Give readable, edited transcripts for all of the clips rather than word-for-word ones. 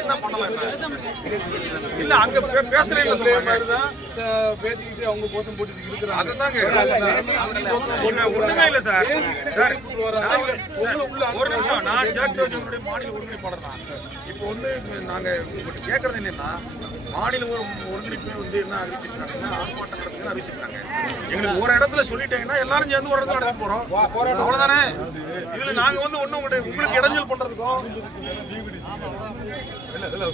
என்ன பண்ணலாம் இல்ல அங்க பேசல பேசிக்கிட்டு அவங்க கோஷம் போட்டு இருக்கிறாங்க. அதுதாங்க ஒண்ணுமே இல்ல சார். சார் ஒரு நிமிஷம், நான் ஜாக்டோஜனுடைய மாநில ஒருங்கிணைப்பாளர் தான். இப்போ நாங்க கேட்கறது என்னன்னா, மாநில ஒருங்கிணைப்பு என்ன அறிவிச்சிருக்காங்கன்னா, ஆர்ப்பாட்டம் நடத்துன்னு அறிவிச்சிருக்காங்க. எங்களுக்கு ஒரு இடத்துல சொல்லிட்டீங்கன்னா எல்லாரும் சேர்ந்து ஒரு இடத்துல நடத்த போறோம், அவ்வளவுதானே. இதுல நாங்க உங்களுக்கு இடைஞ்சல் பண்றதுக்கும்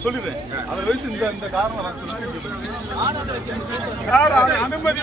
சொல்லிடுறேன். அதை வச்சு இந்த காரணம் அனுமதி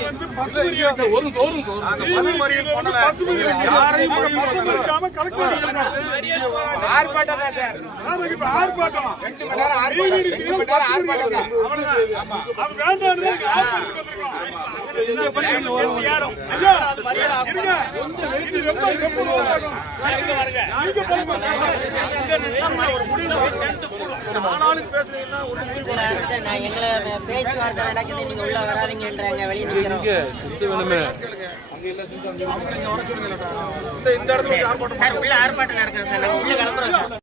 பேச்சுவார்த்தை நடக்குது, நீங்க உள்ள வராதீங்கன்றாங்க, வெளியே நிக்கிறோம். சார் உள்ள ஆர்ப்பாட்டம் நடக்குது சார், நாங்க உள்ள கிளம்புறோம் சார்.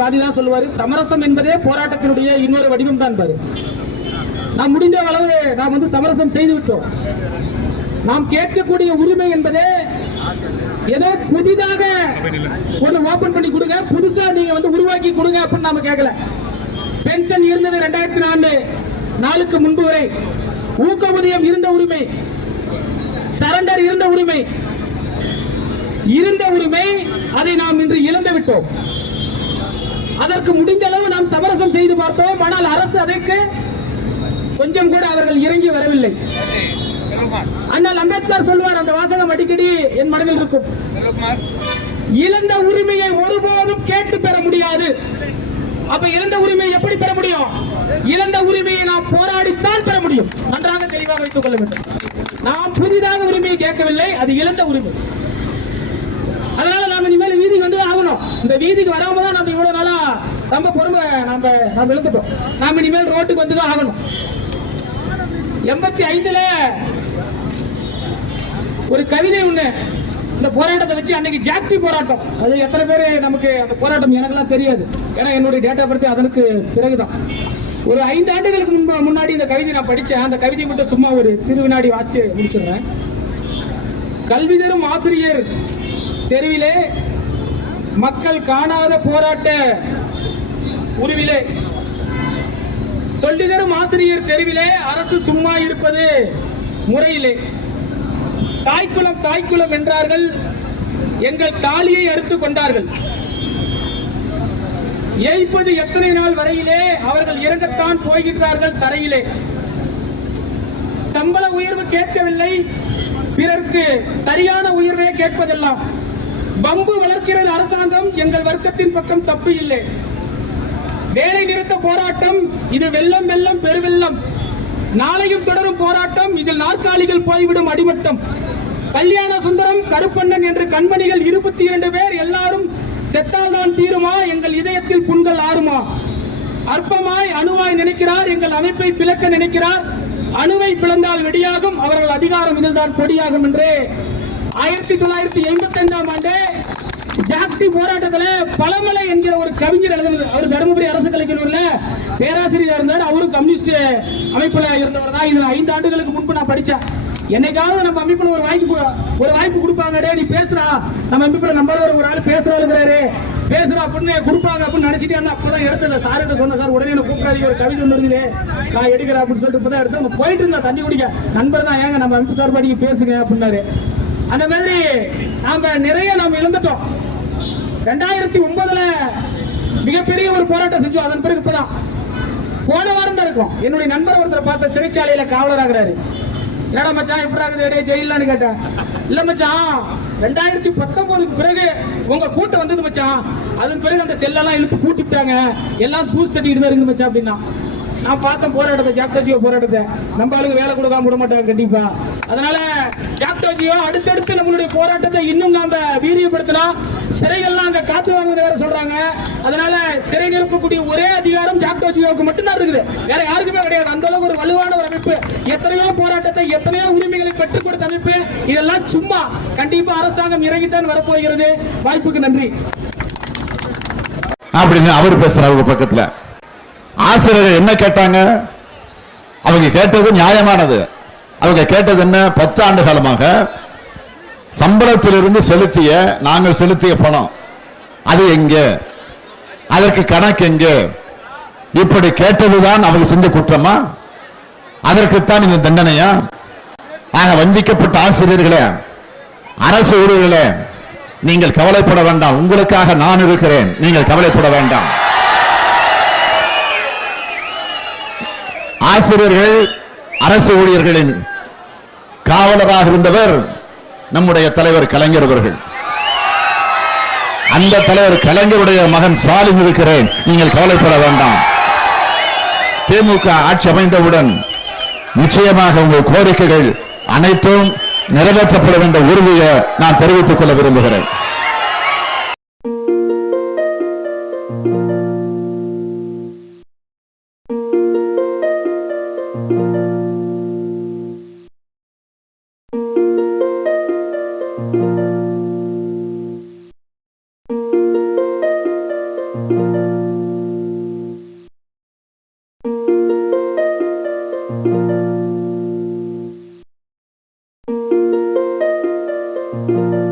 காந்திதான் சொல்லுவாரு, சமரசம் என்பதே போராட்டத்தினுடைய இன்னொரு வடிவம் தான் பாரு. நாம் முடிந்த அளவு நாம் சமரசம் செய்து விட்டோம். நாம் கேட்கக்கூடிய உரிமை என்பதே ஏதோ புதிதாக ஒன்று ஓபன் பண்ணி கொடுங்க, புதுசா நீங்க உருவாக்கி கொடுங்க அப்படின்னு நாம கேட்கல. பென்ஷன் இருந்தது 2004 முன்பு வரை, ஊக்கஊதியம் இருந்த உரிமை, சரண்டர் இருந்த உரிமை அதை நாம் இன்று இழந்து விட்டோம். அதற்கு முடிந்த அளவு நாம் சமரசம் செய்து பார்த்தோம். ஆனால் அரசு அதற்கு கொஞ்சம் கூட அவர்கள் இறங்கி வரவில்லை. அண்ணல் அம்பேத்கர் சொல்வார், அந்த வாசகம் அடிக்கடி என் மனதில் இருக்கும். இழந்த உரிமையை ஒருபோதும் கேட்டு பெற முடியாது. அப்ப இழந்த உரிமையை எப்படி பெற முடியும்? இழந்த உரிமையை நாம் போராடித்தான் பெற முடியும். நன்றாக தெளிவாக வைத்துக் கொள்ள வேண்டும். நாம் புதிதாக உரிமையை கேட்கவில்லை, அது இழந்த உரிமை. அதனால நாம இனிமேல் வீதிக்கு ஆகணும். இந்த வீதிக்கு வராம தான் நம்ம இவ்வளவு நாளா ரொம்ப பொறுமை நம்ம இழந்துட்டோம். நாம இனிமேல் ரோட்டுக்கு வந்துதான் ஆகணும். 85ல ஒரு கவிதை ஒண்ணு இந்த போராட்டத்தை வச்சு, அன்னைக்கு ஜாக்டி போராட்டம், அது எத்தனை பேர் நமக்கு அந்த போராட்டம் எனக்கெல்லாம் தெரியாது, ஏன்னா என்னுடைய டேட்டா பற்றி அதற்கு பிறகுதான். ஒரு 5 ஆண்டுகளுக்கு முன்னாடி இந்த கவிதை நான் படிச்சேன். அந்த கவிதை மட்டும் சும்மா ஒரு சிறு வினாடி வாசிச்சு முடிச்சிடுறேன். கல்வி தரும் ஆசிரியர் தெருவிலே, மக்கள் காணாத போராட்ட உருவிலே, சொல்லி தரும் ஆசிரியர் தெருவிலே, அரசு சும்மா இருப்பது முறையிலே, தாய்க்குளம் தாய்க்குளம் என்றார்கள், எங்கள் தாலியை அறுத்துக் கொண்டார்கள், ஏய்ப்பது எத்தனை நாள் வரையிலே, அவர்கள் இறங்கத்தான் போகின்றார்கள் தரையிலே, சம்பள உயர்வு கேட்கவில்லை, பிறர்க்கு சரியான உயர்வே கேட்பதெல்லாம், பம்பு வளர்க்கிறது அரசாங்கம், எங்கள் வர்க்கத்தின் பக்கம் தப்பு இல்லை, வேலை நிறுத்த போராட்டம், இது வெள்ளம் வெள்ளம் பெருவெள்ளம், நாளையும் தொடரும் போராட்டம், இதில் நாற்காலிகள் போய்விடும் அடிமட்டம், கல்யாண சுந்தரம் கருப்பண்ணன் என்று கண்மணிகள் 22 பேர், எல்லாரும் செத்தால் தான் தீருமா, எங்கள் இதயத்தில் புண்கள் ஆறுமா, அற்பமாய் அணுவாய் நினைக்கிறார், எங்கள் அமைப்பை பிளக்க நினைக்கிறார், அணுவை பிளந்தால் வெடியாகும், அவர்கள் அதிகாரம் இதுதான் கொடியாகும் என்று 1985ஆம் ஆண்டு ஜாக்டி போராட்டத்தில் பழமலை என்கிற ஒரு கவிஞர் எழுதுனது. அவர் தருமபுரி அரசு கலைக்கல்லூரில பேராசிரியர் இருந்தார். அவரும் கம்யூனிஸ்ட் அமைப்புல இருந்தவர் தான். இது 5 ஆண்டுகளுக்கு முன்பு நான் படிச்சேன். என்னைக்காவது நம்ம அமைப்புல ஒரு வாய்ப்பு கொடுப்பாங்க, நீ பேசுறா, நம்ம அமைப்புல நம்பர் ஒரு ஆள் பேசுறாரு அப்படின்னு கொடுப்பாங்க அப்படின்னு நினைச்சிட்டு அப்பதான் எடுத்துல சார் என்ன சொன்ன, சார் உடனே கூப்பிடாதீங்க, ஒரு கவிதை ஒன்று இருக்குது நான் எடுக்கிறேன் அப்படின்னு சொல்லிட்டு இப்பதான் எடுத்து நம்ம போயிட்டு இருந்தா தண்ணி குடிக்க, நண்பர் தான், ஏங்க நம்ம அமைப்பு சார்பா நீங்க பேசுங்க அப்படின்னாரு. அந்த மாதிரி நாம நிறைய இழந்துட்டோம். 2009ல மிகப்பெரிய ஒரு போராட்டம் செஞ்சோம். அதன் பிறகு இப்பதான் போன வாரம் தான் இருக்கும். என்னுடைய நண்பர் ஒருத்தர் பார்த்த சிறைச்சாலையில காவலராகிறாரு. என்னடா மச்சான் இப்படி ஆகுது ஜெயிலான்னு கேட்டேன். இல்ல மச்சான் 2019க்கு பிறகு உங்க கூட்டம் வந்தது மச்சான், அதன் பிறகு அந்த செல்லெல்லாம் இழுத்து பூட்டிட்டாங்க, எல்லாம் தூசு தட்டிட்டு தான் இருக்குது மச்சான் அப்படின்னா. நான் பார்த்தேன் போராட்டத்தை, ஜாக்டோஜியோ போராட்டத்தை. நம்ம ஆளுங்க வேலை கொடுக்காம விட மாட்டாங்க கண்டிப்பா. அதனால ஜாக்டோஜியோ அடுத்தடுத்து நம்மளுடைய போராட்டத்தை இன்னும் நாம வீரியப்படுத்தலாம். சிறைகள்லாம் அங்க காத்து வாங்குறது வேற சொல்றாங்க. அதனால சிறை நிரப்பக்கூடிய ஒரே அதிகாரம் ஜாக்டோஜியோவுக்கு மட்டும்தான் இருக்குது, வேற யாருக்குமே கிடையாது. அந்த அளவுக்கு ஒரு வலுவான ஒரு அமைப்பு, எத்தனையோ போராட்டத்தை, எத்தனையோ உரிமைகளை பெற்றுக் கொடுத்த அமைப்பு. இதெல்லாம் சும்மா கண்டிப்பா அரசாங்கம் இறங்கித்தான் வரப்போகிறது. வாய்ப்புக்கு நன்றி அப்படின்னு அவர் பேசுறாரு. அவங்க பக்கத்துல ஆசிரியர்கள் என்ன கேட்டாங்க? அவங்க கேட்டது நியாயமானது. அவங்க கேட்டது என்ன? 10 ஆண்டு காலமாக சம்பளத்திலிருந்து செலுத்திய, நாங்கள் செலுத்திய பணம் அது எங்கே, அதற்கு கணக்கு எங்கே? இப்படி கேட்டதுதான் அவங்க செஞ்ச குற்றமா? அதற்குத்தான் இந்த தண்டனையா? ஆக வஞ்சிக்கப்பட்ட ஆசிரியர்களே, அரசு ஊழியர்களே, நீங்கள் கவலைப்பட வேண்டாம். உங்களுக்காக நான் இருக்கிறேன், நீங்கள் கவலைப்பட வேண்டாம். ஆசிரியர்கள், அரசு ஊழியர்களின் காவலராக இருந்தவர் நம்முடைய தலைவர் கலைஞர் அவர்கள். அந்த தலைவர் கலைஞருடைய மகன் ஸ்டாலின் இருக்கிறேன், நீங்கள் கவலைப்பட வேண்டாம். திமுக ஆட்சி அமைந்தவுடன் நிச்சயமாக உங்கள் கோரிக்கைகள் அனைத்தும் நிறைவேற்றப்படும் என்ற உறுதியை நான் தெரிவித்துக் கொள்ள விரும்புகிறேன். Thank you.